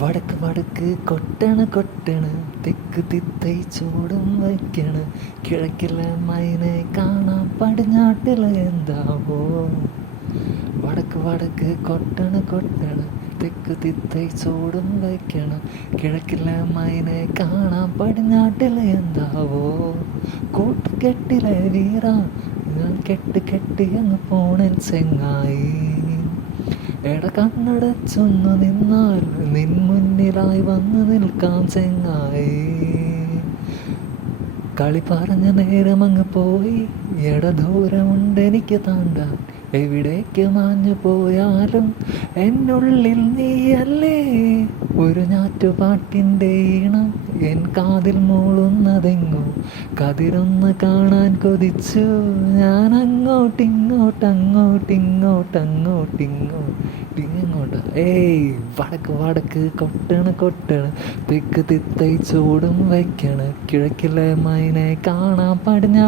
വടക്ക് വടക്ക് കൊട്ടണ തെക്ക് തിത്തൈ ചൂടും വയ്ക്കണ് കിഴക്കിലെ മൈനെ കാണാം പടിഞ്ഞാട്ടിലെ എന്താവോ. വടക്ക് വടക്ക് കൊട്ടണ തെക്ക് തിത്തൈ ചൂടും വയ്ക്കണ് കിഴക്കിലെ മൈനെ കാണാം പടിഞ്ഞാട്ടിലെ എന്താവോ. കൂട്ടുകെട്ടിലെ വീറ ഞാൻ കെട്ടി അങ്ങ് പോണൻ ചെങ്ങായി. എട കണ്ണടച്ചൊന്നു നിന്നാൽ നിൻ മുന്നിലായി വന്നു നിൽക്കാം ചെങ്ങായി. കളി പറഞ്ഞ നേരം അങ്ങ് പോയി, എട ദൂരമുണ്ട് എനിക്ക് താണ്ടാൻ. എവിടേക്ക് മാഞ്ഞു പോയാലും എന്നുള്ളിൽ നീയല്ലേ. ഒരു ഞാറ്റുപാട്ടിൻ്റെ ഈണം എൻ കാതിൽ മൂളുന്നതെങ്ങോ. കതിരൊന്ന് കാണാൻ കൊതിച്ചു ഞാൻ അങ്ങോട്ടിങ്ങോട്ട്. ഏയ് വടക്ക് വടക്ക് കൊട്ടണ തെക്ക് തിത്തൈ ചൂടും വയ്ക്കണ് കിഴക്കിലെ മൈനെ കാണാൻ പടിഞ്ഞാട്ട്